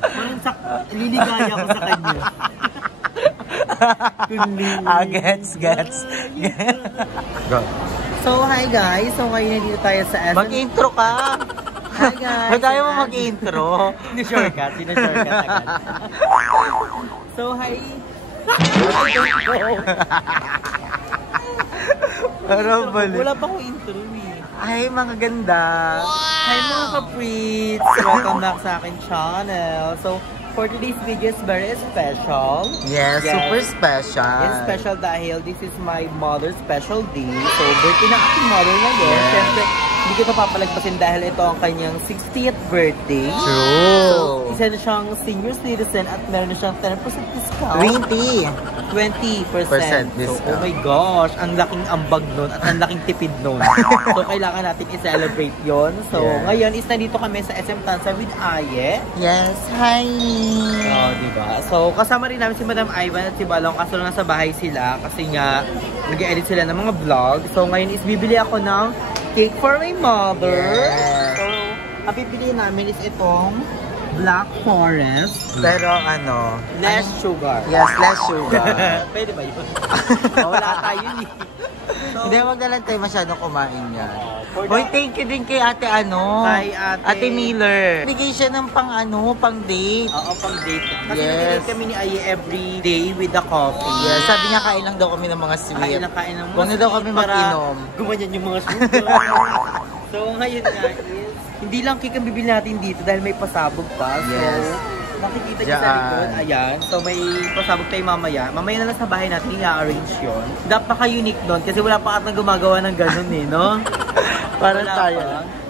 Parang liligaya ko sa kanya. Gets. Go. So, hi guys. So, ngayon nandito tayo sa SM. Mag-intro ka. Hi guys. Ba't tayo mo mag-intro? Shortcut agad. So, hi. Parang balik. Wala pa akong intro eh. Ay, mga ganda. Hi mga ka-preets! Welcome back sa akin channel. So, for today's video is very special. Yes, super special. It's special dahil this is my mother's special day. So, birthday ng aking mother ngayon. Yes. Siyempre, hindi ko ito papalagpasin dahil ito ang kanyang 60th birthday. True. So, isa na siyang senior citizen at meron na siyang 10% discount. 20% discount. So, oh my gosh, ang laking ambag nun at ang laking tipid nun. So, kailangan natin i-celebrate yon. So, yes. Ngayon is nandito kami sa SM Tansa with Aye. Yes, hi! Oh, diba? So, kasama rin namin si Madam Ivan at si Balong kaso lang nasa bahay sila kasi nga nag-edit sila ng mga vlog. So, ngayon is bibili ako ng cake for my mother. Yes. So, ang pipiliin namin is itong Black Forest. Pero ano? Less sugar. Yes, less sugar. Pwede ba yun? Wala tayo eh. So, hindi, wag na lang tayo masyadong kumain yan. Boy, thank you din kay ate ano. Kay ate Miller. Bigay siya ng pang date. Oo, pang date. Kasi yes. nag-date kami ni Aye every day with the coffee. Yes, sabi niya kain lang daw kami ng mga sweet. Kain ng mga Huwag na daw kami mag-inom. Gumanyan yung mga sugar. So, ngayon nga is, hindi lang cake ang bibili natin dito dahil may pasabog pa. Yes. So, nakikita niyo sa likod. Ayan. So, may pasabog tayo mamaya. Mamaya na lang sa bahay natin i-arrange yun. Napaka-unique doon kasi wala pa atang gumagawa ng ganun eh, no? Para tayo.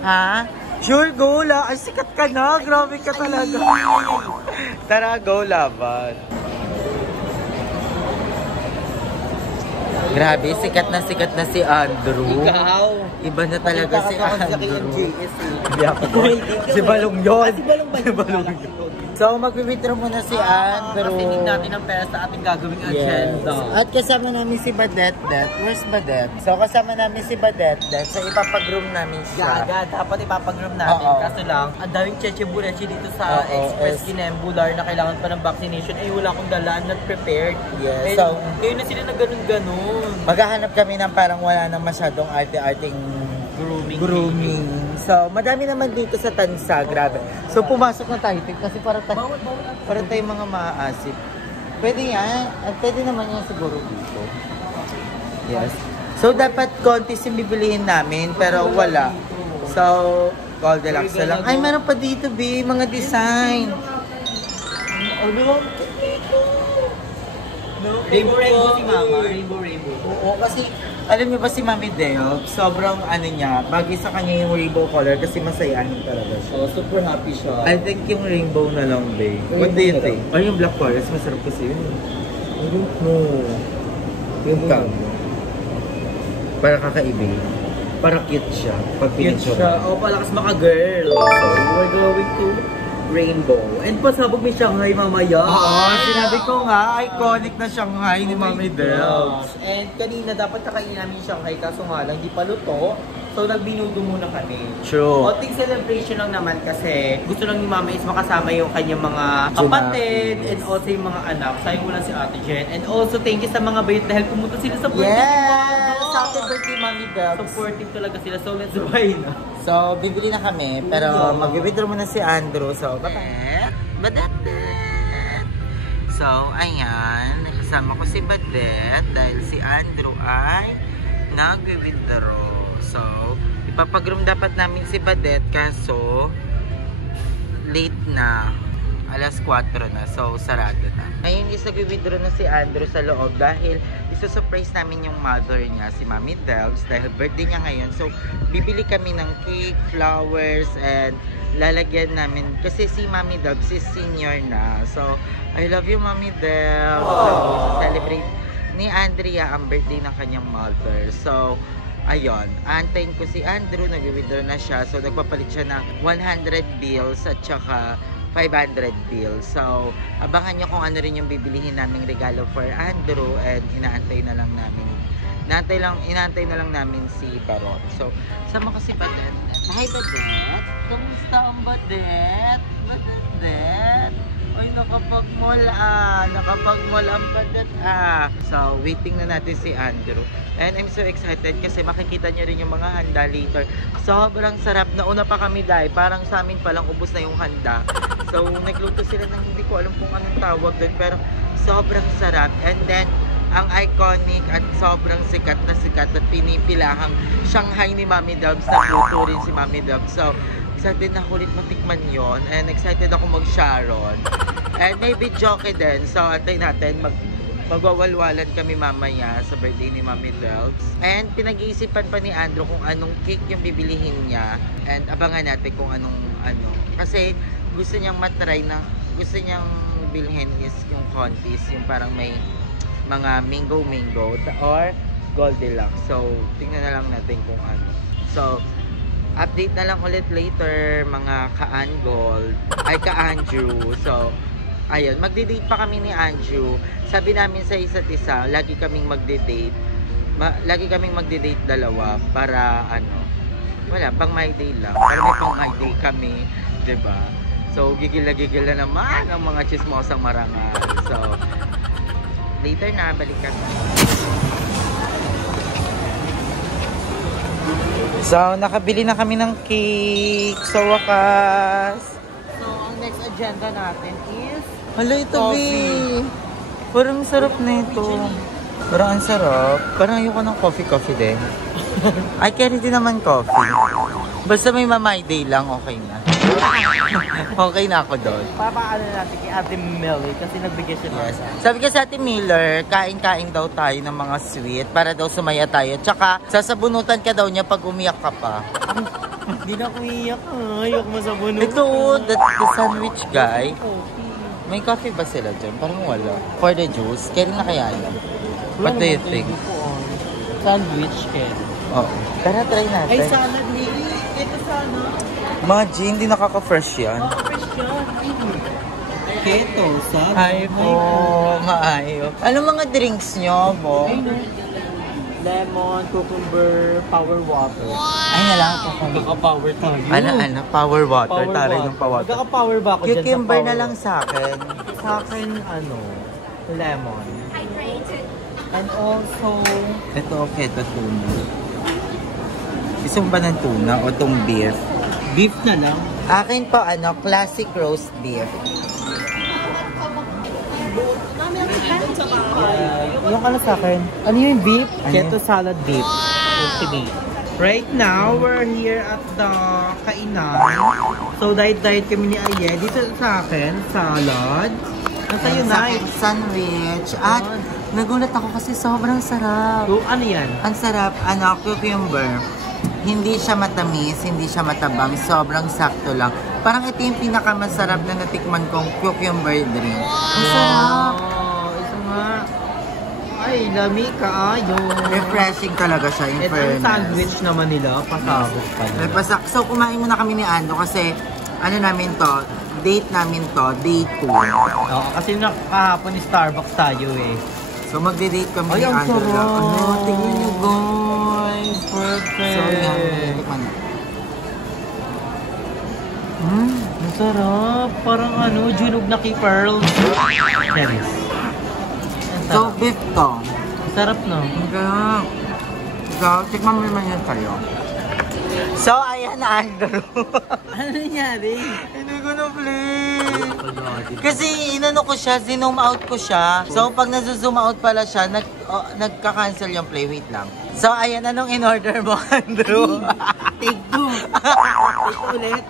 Ha? Sure, go la. Ay, sikat ka na. Grabe ka talaga. Tara, go laban. Grabe, sikat na si Andrew. Ikaw. Iba na talaga si Andrew. Hindi ako. Si Balong yun. Si Balong ba yun? So, mag-withdraw muna si Andrew. Kasi need natin ang pera sa ating gagawing agenda. At kasama namin si Badette. Where's Badette? So, kasama namin si Badette. So, ipapag-room namin siya. Gaga, dapat ipapag-room natin. Kaso lang, ang daming cheche-bureche dito sa Express Kinembular na kailangan pa ng vaccination. Eh, wala akong dalaan, not prepared. Yes. So, ngayon na sila na ganun-ganun. Maghahanap kami ng parang wala nang masyadong arte-arting grooming. So, madami naman dito sa Tansa, grabe. So, pumasok na tayo kasi para tayong mga maaasip. Pwede yan. At pwede naman yan siguro dito. Yes. So, dapat kontis yung bibilihin namin, pero wala. So, Goldilocks na lang. Ay, meron pa dito, B. Mga design. Rainbow si Mama. Rainbow. Oo, kasi alam niyo ba si Mami Deo, sobrang ano niya, bagay sa kanya yung rainbow color kasi masayahin talaga siya. Oh, super happy siya. I think yung rainbow na lang, babe. What do you think? Ay, yung black forest, masarap kasi yun. I don't know. Yung tango. Para kakaibig. Para cute siya. Pag pinicture. Oh, palakas maka girl. So, we're going to Rainbow. And pasabog may Shanghai mamaya. Oo, sinabi ko nga, iconic na Shanghai ni Mami Del. And kanina dapat kakainin namin yung Shanghai kaso nga lang, di pa luto. So nagbinudo muna kami. True. Konting celebration lang naman kasi gusto lang ni Mama is makasama yung kanyang mga kapatid and also yung mga anak. Sayang mo lang si Ate Jen. And also thank you sa mga bayot dahil pumunta sila sa birthday. Yes! Happy birthday, Mami Del. Supportive talaga sila. So let's buy na. So, bibili na kami, pero mag-withdraw muna si Andrew. So, Badette. So, ayan. Kasama ko si Badette dahil si Andrew ay nag-withdraw. So, ipapag-room dapat namin si Badette kaso late na. Alas 4 na. So, sarado na. Ngayon is nag-withdraw na si Andrew sa loob dahil isa-surprise namin yung mother niya, si Mami Delves, dahil birthday niya ngayon. So, bibili kami ng cake, flowers, and lalagyan namin. Kasi si Mami Delves is senior na. So, I love you, Mami Delves. So, celebrate ni Andrea ang birthday ng kanyang mother. So, ayun, antayin ko si Andrew, nag-withdraw na siya. So, nagpapalit siya ng 100 bills at saka 500 bills. So, abangan nyo kung ano rin yung bibilihin naming regalo for Andrew and inaantay na lang namin. Inaantay na lang namin si Baron. So, sama ko si Badette. Hi, Badette! Kamusta ang Badette? Badette? nakapag-mall ang padat So, waiting na natin si Andrew. And I'm so excited kasi makikita niyo rin yung mga handa later. Sobrang sarap. Nauna pa kami dahil parang sa amin palang ubos na yung handa. So, nagluto sila ng hindi ko alam kung anong tawag doon. Pero, sobrang sarap. And then, ang iconic at sobrang sikat at pinipilahang Shanghai ni Mami Dubs. Nagluto rin si Mami Dubs. So, excited na ulit matikman yon. And excited ako mag-Sharon. And maybe joke din. So, antay natin. Magwawalwalan kami mamaya sa birthday ni Mami Dubs. And pinag-iisipan pa ni Andrew kung anong cake yung bibilihin niya. And abangan natin kung anong ano. Kasi gusto niyang matry na, gusto niyang bilhin is yung Contis. Yung parang may mga mango or Goldilocks. So, tingnan na lang natin kung ano. So, update na lang ulit later mga ka-Andrew. So, ayun, magde-date pa kami ni Andrew. Sabi namin sa isa't isa, lagi kaming magde-date. Lagi kaming magde-date dalawa para ano, wala, pang my day lang. Para may pang my day kami, 'di ba? So, gigil na naman ang mga chismosang marangal. So, later na, balik kami. So, nakabili na kami ng cake. So, wakas. So, ang next agenda natin is hala, ito, coffee. Parang sarap na ito. Parang ang sarap. Parang ayoko ng coffee din. Ay, carry din naman coffee. Basta may mamay day lang, okay na. Okay na ako doon. Papaano natin kay Ate Millie kasi nagbigay siya. Yes. Sabi ka sa Ate Miller, kain-kain daw tayo ng mga sweet para daw sumaya tayo. Tsaka, sasabunutan ka daw niya pag umiyak ka pa. Hindi na ako iiyak. Ayok masabunutan. Ito, the sandwich guy. May coffee ba sila dyan? Parang wala. For the juice, carry na kaya yan? What do you think? Sandwich, carry. Oh. Tara, try natin. Ay, salad, Lily. Ito sana. Maji, hindi nakaka-fresh yan. Fresh yan. Keto, salad. Ay po, maayo. Anong mga drinks nyo, Bo? Lemon, cucumber, power water. Ay, nalang po. Magkaka-power tayo. Ano? Power water. Taray ng power water. Magkaka-power ba ako dyan sa Cucumber power? na lang sa akin. Sa akin, lemon. And also, ito, keto tuna. Gusto mo ba ng tuna o itong beef? Beef na lang. Akin po, classic roast beef. Yung sa akin, ano yung beef? Ano Keto salad beef. Ultimate. Right now, we're here at the kainan. So, diet kami ni Aye. Dito sa akin, salad. Nasa yun na. Sandwich. At nagulat ako kasi sobrang sarap. So, ano yan? Ang sarap, cucumber. Hindi siya matamis, hindi siya matabang, sobrang sakto lang. Parang ito yung pinakamasarap na natikman kong cucumber drink. Ang sarap! Isa nga. Ay, lami kaayo. Refreshing talaga siya, in ito fairness. yung sandwich naman nila, pasabot pa nila. So, kumain muna kami ni Ando kasi, namin to, date namin to, day 2. Oo, kasi kahapon ni Starbucks tayo eh. So, magde-date kami ay, ni Ando lang. Tingnan niyo, guys. Perfect. So, yan. Tikman na. Ang sarap. Parang junog na key pearls. Yes. So, beef to. Sarap, no? Okay. So, tikman mo naman yan kayo. So, ayan na, Andrew. Ano nangyari? Hindi ko na-play. Kasi inano ko siya, zoom out ko siya. So, pag nag-zoom out pala siya, nagka-cancel yung play. Wait lang. So, ayan, anong in-order mo, Andrew? Take 2. Take ulit.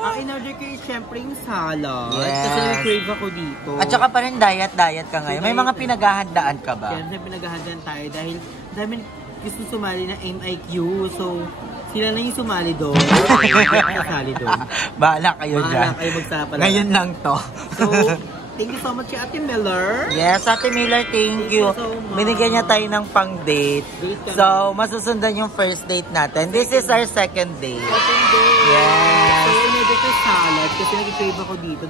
Ang in-order ko yung syempre yung salad. Yes. Kasi nag-crave ako dito. At saka pa rin diet ka ngayon. May mga pinaghahandaan ka ba? Siyempre pinaghahandaan tayo dahil dami gusto sumali na MIQ. So, sila na yung sumali doon. Sasali doon. Bahala kayo dyan. Bahala kayo magsapala. Ngayon lang to. So, thank you so much kay Ate Miller. Yes, Ate Miller, thank you. So Binigyan niya tayo ng pang-date. So, masusundan yung first date natin. This is our second date. Second date. Yes. So, in-order ko salad kasi nag-crave ako dito.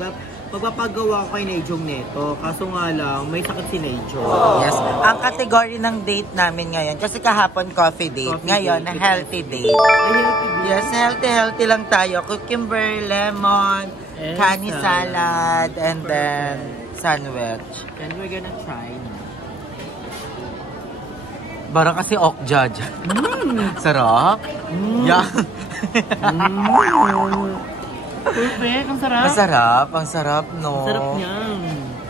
Magpapagawa ko kay Nejong neto. Kaso nga lang, may sakit si Nejong. Yes. Ang kategory ng date namin ngayon, kasi kahapon coffee date, ngayon healthy date. Ay, healthy date. Yes, healthy lang tayo. Cucumber, lemon, Kani salad, and then sandwich. Then we're gonna try. Parang kasi okja dyan. Sarap. Yeah. Perfect, ang sarap. Ang sarap, no? Sarap niyan.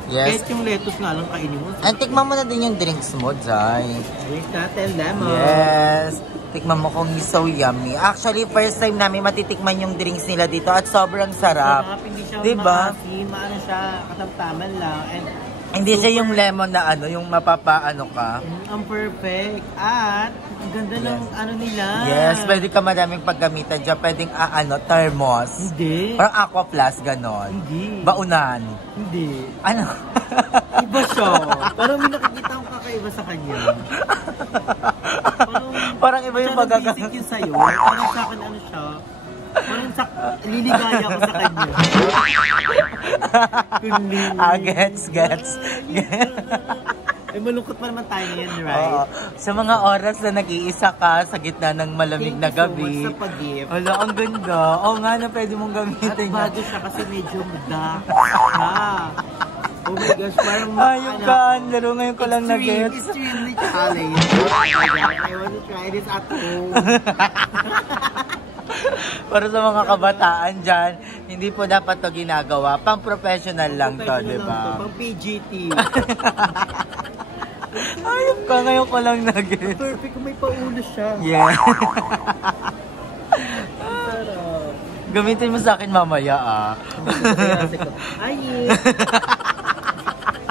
Yes. Kahit yung lettuce nga lang kainin mo. And tikman mo na din yung drinks mo, Jai. Drink natin, lemon. Yes. Tikman mo kung so yummy. Actually, first time namin matitikman yung drinks nila dito at sobrang sarap. Hindi siya diba? maasim, maano siya, katamtaman lang. And hindi siya yung lemon na ano, yung mapapaano ka. ang perfect. At ang ganda ng ano nila. Yes, pwede ka madaming paggamitan dyan. Pwedeng thermos. Hindi. Parang aqua plus, ganon. Hindi. Baunan. Hindi. Ano? Iba siya. Parang may nakikita akong kakaiba sa kanya. Parang iba yung pagagamit. Parang basic yun sa'yo. Parang sa akin ano siya. Parang liligaya ko sa kanya. Gets. Eh, malungkot pa naman tayo ngayon, right? Sa mga oras na nag-iisa ka sa gitna ng malamig na gabi. Thank you so much sa pag-gift. Wala, ang ganda. Oo nga na pwede mong gamitin. At bago siya kasi medyo dark siya. Oh my gosh, parang ayun ka, laro ngayon ko lang na-gets. Extremely challenging. I want to try this at home. Para sa mga kabataan dyan, hindi po dapat to ginagawa. Pang-professional lang to, di ba? Pang-PGT. Ayun ka, ngayon ko lang nag-gets. Perfect kung may paulo siya. Yeah. Sarap. Gamitin mo sa akin mamaya, Aye.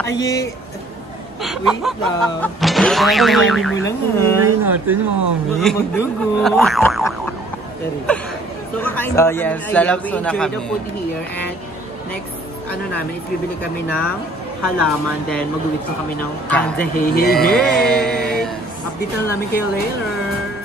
Aye. Wait lang. Mami mo lang. Ay, natin, mami. Baka magdugo. So, kakain so, yes, lalapso na kami. We enjoy the food here. And next, namin, is bibili kami ng halaman. Then, mag-uwit kami ng kanza. Hey! Update na namin kayo later.